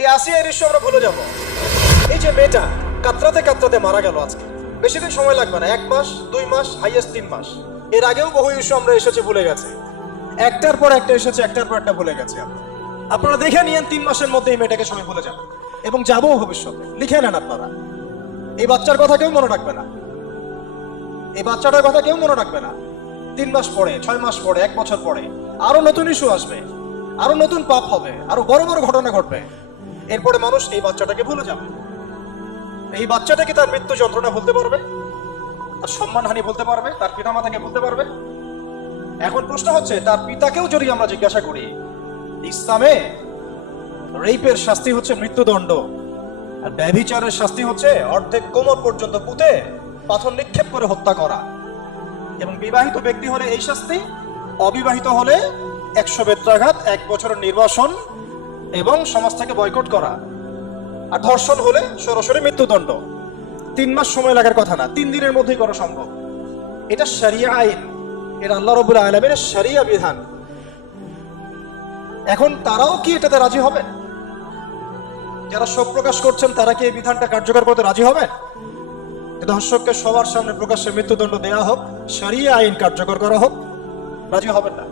এই আসিয়া ইস্যু আমরা ভুলে যাব এই যে মেয়েটা কাতরাতে কাতরাতে মারা গেল আজকে বেশি দিন সময় লাগবে না এক মাস দুই মাস হাইয়েস্ট তিন মাস এর আগেও বহু ইস্যু আমরা এসেছে ভুলে গেছে একটার পর একটা এসেছে একটার পর একটা ভুলে গেছে আপনারা দেখে নিয়েন তিন মাসের মধ্যে এই মেয়েটাকে সবাই ভুলে যাবে এবং যাবো ভবিষ্যৎ লিখে নেন আপনারা এই বাচ্চার কথা কেউ মনে রাখবে না এই বাচ্চাটার কথা কেউ মনে রাখবে না তিন মাস পরে ছয় মাস পরে এক বছর পরে আরো নতুন ইস্যু আসবে আরো নতুন পাপ হবে আরো বড় বড় ঘটনা ঘটবে এরপরে মানুষ এই বাচ্চাটাকে ভুলে যাবে এই বাচ্চাটাকে তার মৃত্যু যন্ত্রণা বলতে পারবে তার সম্মানহানি বলতে পারবে তার পিতামাতাকে বলতে পারবে এখন প্রশ্ন হচ্ছে তার পিতাকেও যদি আমরা জিজ্ঞাসা করি ইসলামে রেপের শাস্তি হচ্ছে মৃত্যুদণ্ড আর ব্যভিচারের শাস্তি হচ্ছে অর্ধেক কোমর পর্যন্ত পুঁতে পাথর নিক্ষেপ করে হত্যা করা এবং বিবাহিত ব্যক্তি হলে এই শাস্তি অবিবাহিত হলে একশো বেত্রাঘাত এক বছরের নির্বাসন এবং সমাজ থেকে বয়কট করা আর ধর্ষণ হলে সরাসরি মৃত্যুদণ্ড তিন মাস সময় লাগার কথা না তিন দিনের মধ্যেই করা সম্ভব এটা সারিয়া আইন এটা আল্লাহ রবুল আলমের সারিয়া বিধান এখন তারাও কি এটাতে রাজি হবে যারা শোক প্রকাশ করছেন তারা কি এই বিধানটা কার্যকর করতে রাজি হবে ধর্ষককে সবার সামনে প্রকাশ্যে মৃত্যুদণ্ড দেওয়া হোক সারিয়া আইন কার্যকর করা হোক রাজি হবেন না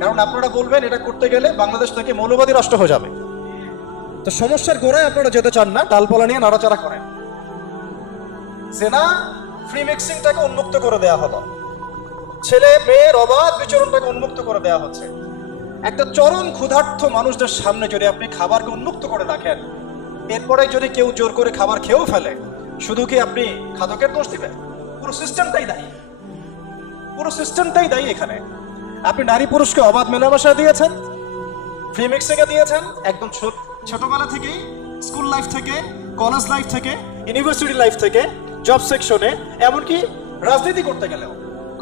কারণ আপনারা বলবেন এটা করতে গেলে বাংলাদেশ থেকে মৌলবাদী রাষ্ট্র হয়ে যাবে তো সমস্যার গোড়ায় আপনারা যেতে চান না ডালপালা নিয়ে নাড়াচাড়া করেন সেনা ফ্রি মিক্সিংটাকে উন্মুক্ত করে দেয়া হলো ছেলে মেয়ের অবাধ বিচরণটাকে উন্মুক্ত করে দেয়া হচ্ছে একটা চরম ক্ষুধার্থ মানুষদের সামনে যদি আপনি খাবারকে উন্মুক্ত করে রাখেন এরপরে যদি কেউ জোর করে খাবার খেয়েও ফেলে শুধু কি আপনি খাদকের দোষ দিবেন পুরো সিস্টেমটাই দায়ী পুরো সিস্টেমটাই দায়ী এখানে আপনি নারী পুরুষকে অবাধ মেলামেশা দিয়েছেন ফ্রি এ দিয়েছেন একদম ছোটবেলা থেকেই স্কুল লাইফ থেকে কলেজ লাইফ থেকে ইউনিভার্সিটি লাইফ থেকে জব সেকশনে এমনকি রাজনীতি করতে গেলেও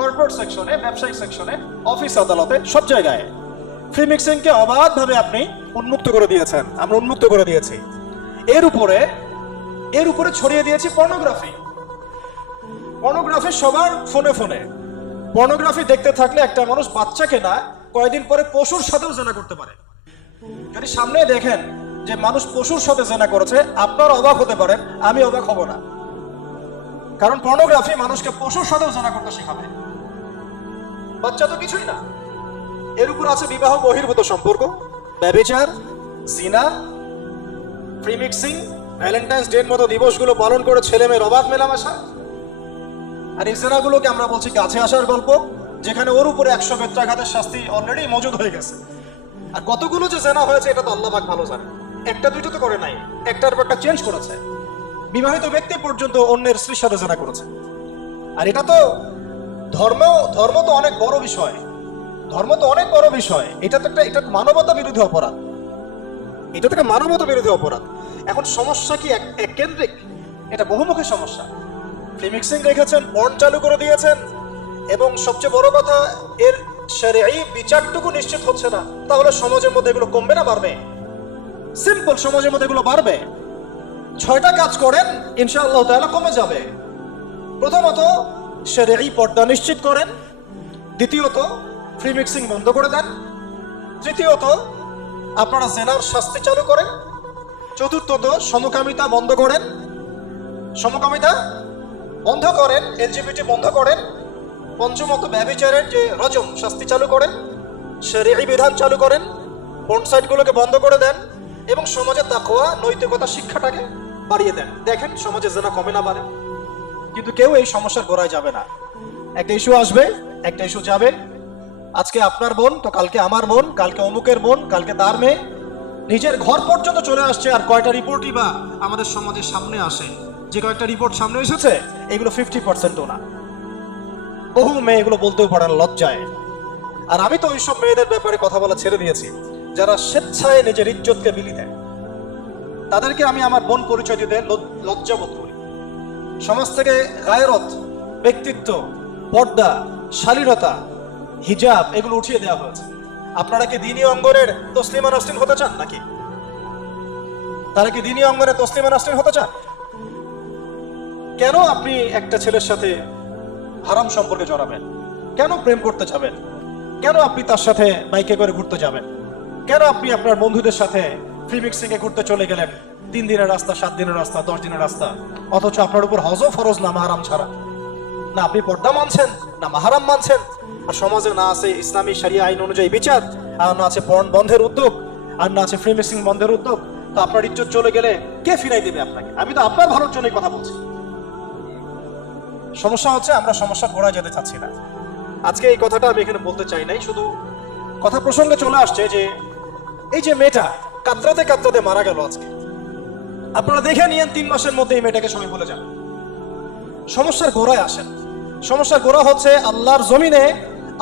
কর্পোরেট সেকশনে ব্যবসায়িক সেকশনে অফিস আদালতে সব জায়গায় ফ্রি মিক্সিংকে অবাধভাবে আপনি উন্মুক্ত করে দিয়েছেন আমরা উন্মুক্ত করে দিয়েছি এর উপরে এর উপরে ছড়িয়ে দিয়েছি পর্নোগ্রাফি পর্নোগ্রাফি সবার ফোনে ফোনে পর্নোগ্রাফি দেখতে থাকলে একটা মানুষ বাচ্চাকে না কয়েকদিন পরে পশুর সাথেও জেনা করতে পারে যদি সামনে দেখেন যে মানুষ পশুর সাথে জেনা করেছে আপনার অবাক হতে পারেন আমি অবাক হব না কারণ পর্নোগ্রাফি মানুষকে পশুর সাথেও জেনা করতে শেখাবে বাচ্চা তো কিছুই না এর উপর আছে বিবাহ বহির্ভূত সম্পর্ক ব্যবচার জিনা প্রিমিক্সিং ভ্যালেন্টাইন্স ডের মতো দিবসগুলো পালন করে ছেলে মেয়ের অবাধ মেলামেশা আর এই জেনাগুলোকে আমরা বলছি কাছে আসার গল্প যেখানে ওর উপরে একশো বেত্রাঘাতের শাস্তি অলরেডি মজুদ হয়ে গেছে আর কতগুলো যে জেনা হয়েছে এটা তো আল্লাহবাক ভালো জানে একটা দুইটা তো করে নাই একটার পর একটা চেঞ্জ করেছে বিবাহিত ব্যক্তি পর্যন্ত অন্যের স্ত্রীর সাথে জেনা করেছে আর এটা তো ধর্ম ধর্ম তো অনেক বড় বিষয় ধর্ম তো অনেক বড় বিষয় এটা তো একটা এটা মানবতা বিরোধী অপরাধ এটা তো একটা মানবতা বিরোধী অপরাধ এখন সমস্যা কি এক কেন্দ্রিক এটা বহুমুখী সমস্যা রিমিক্সিং রেখেছেন মন চালু করে দিয়েছেন এবং সবচেয়ে বড় কথা এর সেরে এই বিচারটুকু নিশ্চিত হচ্ছে না তাহলে সমাজের মধ্যে এগুলো কমবে না বাড়বে সিম্পল সমাজের মধ্যে এগুলো বাড়বে ছয়টা কাজ করেন ইনশাআল্লাহ তাহলে কমে যাবে প্রথমত সেরে এই পর্দা নিশ্চিত করেন দ্বিতীয়ত ফ্রি মিক্সিং বন্ধ করে দেন তৃতীয়ত আপনারা জেনার শাস্তি চালু করেন চতুর্থত সমকামিতা বন্ধ করেন সমকামিতা বন্ধ করেন এলজিবিটি বন্ধ করেন পঞ্চমত ব্যবচারের যে রজম শাস্তি চালু করেন সে বিধান চালু করেন বনসাইটগুলোকে বন্ধ করে দেন এবং সমাজে তাকোয়া নৈতিকতা শিক্ষাটাকে বাড়িয়ে দেন দেখেন সমাজে জেনা কমে না পারে কিন্তু কেউ এই সমস্যার গোড়ায় যাবে না একটা ইস্যু আসবে একটা ইস্যু যাবে আজকে আপনার বোন তো কালকে আমার বোন কালকে অমুকের বোন কালকে তার মেয়ে নিজের ঘর পর্যন্ত চলে আসছে আর কয়টা রিপোর্টই বা আমাদের সমাজের সামনে আসে যে কয়েকটা রিপোর্ট সামনে এসেছে এগুলো ফিফটি পার্সেন্টও না বহু মেয়ে এগুলো বলতেও পারেন লজ্জায় আর আমি তো ওইসব মেয়েদের ব্যাপারে কথা বলা ছেড়ে দিয়েছি যারা স্বেচ্ছায় নিজের ইজ্জতকে বিলি দেয় তাদেরকে আমি আমার বোন পরিচয় দিতে লজ্জাবোধ করি সমাজ থেকে গায়রত ব্যক্তিত্ব পর্দা শালীনতা হিজাব এগুলো উঠিয়ে দেওয়া হয়েছে আপনারা কি দিনী অঙ্গনের তসলিমা নসলিম হতে চান নাকি তারা কি দিনী অঙ্গনের তসলিমা নসলিম হতে চান কেন আপনি একটা ছেলের সাথে হারাম সম্পর্কে জড়াবেন কেন প্রেম করতে যাবেন কেন আপনি তার সাথে বাইকে করে ঘুরতে যাবেন কেন আপনি আপনার বন্ধুদের সাথে ফ্রি মিক্সিংয়ে ঘুরতে চলে গেলেন তিন দিনের রাস্তা সাত দিনের রাস্তা দশ দিনের রাস্তা অথচ আপনার উপর হজও ফরজ না মাহারাম ছাড়া না আপনি পর্দা মানছেন না মাহারাম মানছেন আর সমাজে না আছে ইসলামী সারিয়া আইন অনুযায়ী বিচার আর না আছে পণ বন্ধের উদ্যোগ আর না আছে ফ্রি মিক্সিং বন্ধের উদ্যোগ তো আপনার ইজ্জত চলে গেলে কে ফিরাই দেবে আপনাকে আমি তো আপনার ভালোর জন্যই কথা বলছি সমস্যা হচ্ছে আমরা সমস্যা ঘোরা যেতে চাচ্ছি না আজকে এই কথাটা আমি এখানে বলতে চাই নাই শুধু কথা প্রসঙ্গে চলে আসছে যে এই যে মেয়েটা কাতরাতে কাতরাতে মারা গেল আজকে আপনারা দেখে নিয়েন তিন মাসের মধ্যে এই মেয়েটাকে সবাই বলে যান সমস্যার গোড়ায় আসেন সমস্যার গোড়া হচ্ছে আল্লাহর জমিনে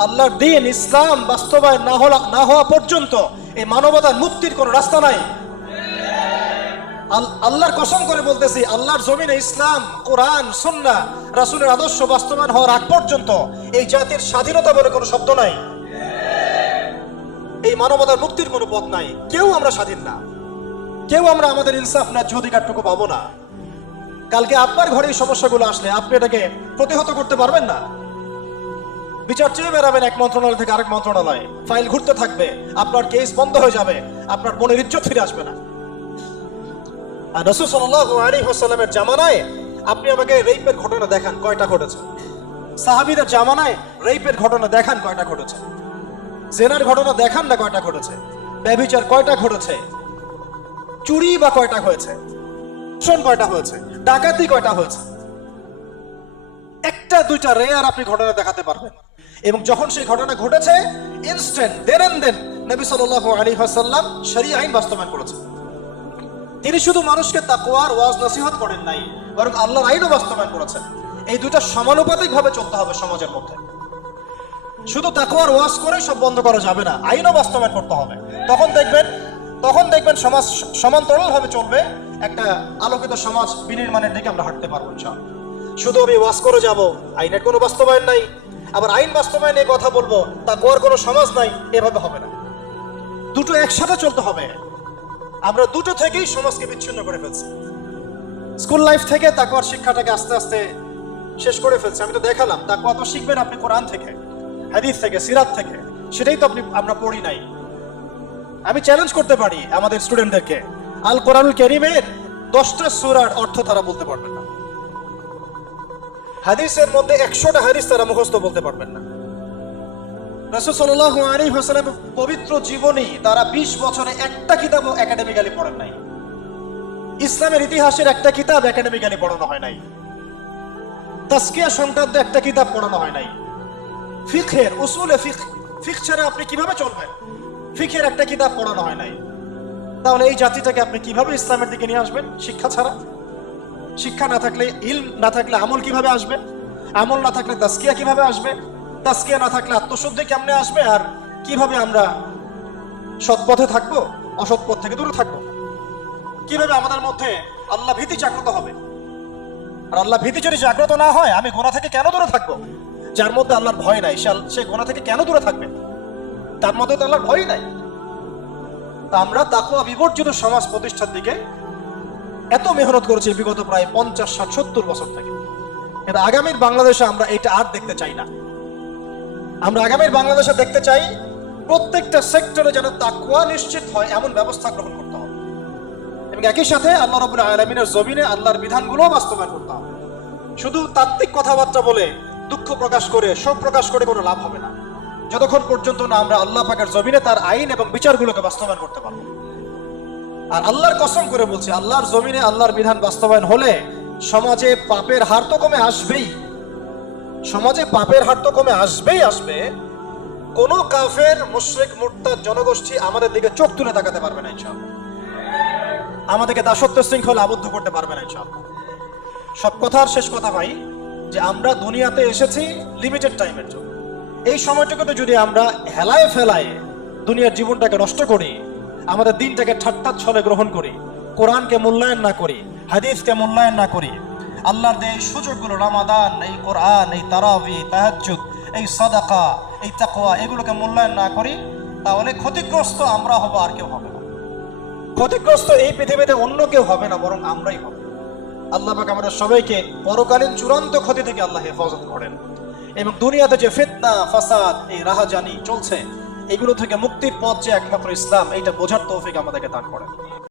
আল্লাহর দিন ইসলাম বাস্তবায় না হওয়া না হওয়া পর্যন্ত এই মানবতার মুক্তির কোনো রাস্তা নাই আল্লাহর কসম করে বলতেছি আল্লাহর জমিনে ইসলাম কোরআন সন্না রাসুলের আদর্শ বাস্তবায়ন হওয়ার আগ পর্যন্ত এই জাতির স্বাধীনতা বলে কোনো শব্দ নাই এই মানবতার মুক্তির কোনো পথ নাই কেউ আমরা স্বাধীন না কেউ আমরা আমাদের ইনসাফ ন্যায্য অধিকারটুকু পাবো না কালকে আপনার ঘরে এই সমস্যাগুলো আসলে আপনি এটাকে প্রতিহত করতে পারবেন না বিচার চেয়ে বেড়াবেন এক মন্ত্রণালয় থেকে আরেক মন্ত্রণালয় ফাইল ঘুরতে থাকবে আপনার কেস বন্ধ হয়ে যাবে আপনার মনের ইজ্জত ফিরে আসবে না আর রসুল সাল্লাহ আলী হাসাল্লামের জামানায় আপনি আমাকে রেইপের ঘটনা দেখান কয়টা ঘটেছে সাহাবিদের জামানায় রেইপের ঘটনা দেখান কয়টা ঘটেছে জেনার ঘটনা দেখান না কয়টা ঘটেছে ব্যবিচার কয়টা ঘটেছে চুরি বা কয়টা হয়েছে শোন কয়টা হয়েছে ডাকাতি কয়টা হয়েছে একটা দুইটা রেয়ার আপনি ঘটনা দেখাতে পারবেন এবং যখন সেই ঘটনা ঘটেছে ইনস্ট্যান্ট দেন দেন নবী সাল্লাহ আলী হাসাল্লাম সরি আইন বাস্তবায়ন করেছে তিনি শুধু মানুষকে তাকোয়ার ওয়াজ নসিহত করেন নাই বরং আল্লাহর আইনও বাস্তবায়ন করেছেন এই দুটা ভাবে চলতে হবে সমাজের মধ্যে শুধু তাকোয়ার ওয়াজ করে সব বন্ধ করা যাবে না আইনও বাস্তবায়ন করতে হবে তখন দেখবেন তখন দেখবেন সমাজ ভাবে চলবে একটা আলোকিত সমাজ বিনির্মাণের দিকে আমরা হাঁটতে পারবো ইনশাল শুধু আমি ওয়াজ করে যাব আইনের কোনো বাস্তবায়ন নাই আবার আইন বাস্তবায়নে কথা বলবো তা কোয়ার কোনো সমাজ নাই এভাবে হবে না দুটো একসাথে চলতে হবে আমরা দুটো থেকেই সমাজকে বিচ্ছিন্ন করে ফেলছি স্কুল লাইফ থেকে তাকওয়ার শিক্ষাটাকে আস্তে আস্তে শেষ করে ফেলছে আমি তো দেখালাম তা কত শিখবেন আপনি কোরআন থেকে হাদিস থেকে সিরাত থেকে সেটাই তো আপনি আমরা পড়ি নাই আমি চ্যালেঞ্জ করতে পারি আমাদের স্টুডেন্টদেরকে আল কোরআনুল কেরিমের দশটা সুরার অর্থ তারা বলতে পারবেন না হাদিসের মধ্যে একশোটা হাদিস তারা মুখস্থ বলতে পারবেন না রসসল্লাহ আলী হাসানের পবিত্র জীবনী তারা ২০ বছরে একটা কিতাবও একাডেমিক্যালি পড়েন নাই ইসলামের ইতিহাসের একটা কিতাব একাডেমিক্যালি পড়ানো হয় নাই তাস্কিয়া সংক্রান্ত একটা কিতাব পড়ানো হয় নাই ফিখের উসুলে ফিখ ফিক ছাড়া আপনি কিভাবে চলবেন ফিখের একটা কিতাব পড়ানো হয় নাই তাহলে এই জাতিটাকে আপনি কিভাবে ইসলামের দিকে নিয়ে আসবেন শিক্ষা ছাড়া শিক্ষা না থাকলে ইল না থাকলে আমল কিভাবে আসবে আমল না থাকলে তাস্কিয়া কিভাবে আসবে তাস্কিয়া না থাকলে আত্মশুদ্ধি কেমনে আসবে আর কিভাবে আমরা সৎ পথে থাকবো অসৎ পথ থেকে দূরে থাকবো কিভাবে আমাদের মধ্যে আল্লাহ ভীতি জাগ্রত হবে আর আল্লাহ ভীতি যদি জাগ্রত না হয় আমি গোনা থেকে কেন দূরে থাকবো যার মধ্যে আল্লাহর ভয় নাই সে গোনা থেকে কেন দূরে থাকবে তার মধ্যে তো আল্লাহর ভয় নাই আমরা তাকুয়া বিবর্জিত সমাজ প্রতিষ্ঠার দিকে এত মেহনত করেছি বিগত প্রায় পঞ্চাশ ষাট সত্তর বছর থেকে কিন্তু আগামীর বাংলাদেশে আমরা এটা আর দেখতে চাই না আমরা আগামীর বাংলাদেশে দেখতে চাই প্রত্যেকটা সেক্টরে যেন তাকুয়া নিশ্চিত হয় এমন ব্যবস্থা গ্রহণ করতে হবে এবং একই সাথে আল্লাহ রবুল আলমিনের জমিনে আল্লাহর বিধানগুলো বাস্তবায়ন করতে হবে শুধু তাত্ত্বিক কথাবার্তা বলে দুঃখ প্রকাশ করে শোক প্রকাশ করে কোনো লাভ হবে না যতক্ষণ পর্যন্ত না আমরা আল্লাহ পাকের জমিনে তার আইন এবং বিচারগুলোকে বাস্তবায়ন করতে পারবো আর আল্লাহর কসম করে বলছি আল্লাহর জমিনে আল্লাহর বিধান বাস্তবায়ন হলে সমাজে পাপের হার তো কমে আসবেই সমাজে পাপের হার তো কমে আসবেই আসবে কোন কাফের মুশ্রিক মুর্তার জনগোষ্ঠী আমাদের দিকে চোখ তুলে তাকাতে পারবে না ইনশাল আমাদেরকে দাসত্ব শৃঙ্খলা আবদ্ধ করতে পারবে না ইনশাল সব কথার শেষ কথা ভাই যে আমরা দুনিয়াতে এসেছি লিমিটেড টাইমের জন্য এই সময়টুকুতে যদি আমরা হেলায় ফেলায় দুনিয়ার জীবনটাকে নষ্ট করি আমাদের দিনটাকে ঠাট্টা ছলে গ্রহণ করি কোরআনকে মূল্যায়ন না করি হাদিসকে মূল্যায়ন না করি আল্লাহর দেয় সুযোগগুলো রামাদান এই কোরআন এই তারাবি তাহাজুদ এই সাদাকা এই তাকোয়া এগুলোকে মূল্যায়ন না করি তাহলে ক্ষতিগ্রস্ত আমরা হব আর কেউ হবে না ক্ষতিগ্রস্ত এই পৃথিবীতে অন্য কেউ হবে না বরং আমরাই হবে আল্লাহ পাক আমরা সবাইকে পরকালীন চূড়ান্ত ক্ষতি থেকে আল্লাহ হেফাজত করেন এবং দুনিয়াতে যে ফিতনা ফাসাদ এই রাহাজানি চলছে এগুলো থেকে মুক্তির পথ যে একমাত্র ইসলাম এইটা বোঝার তৌফিক আমাদেরকে দান করেন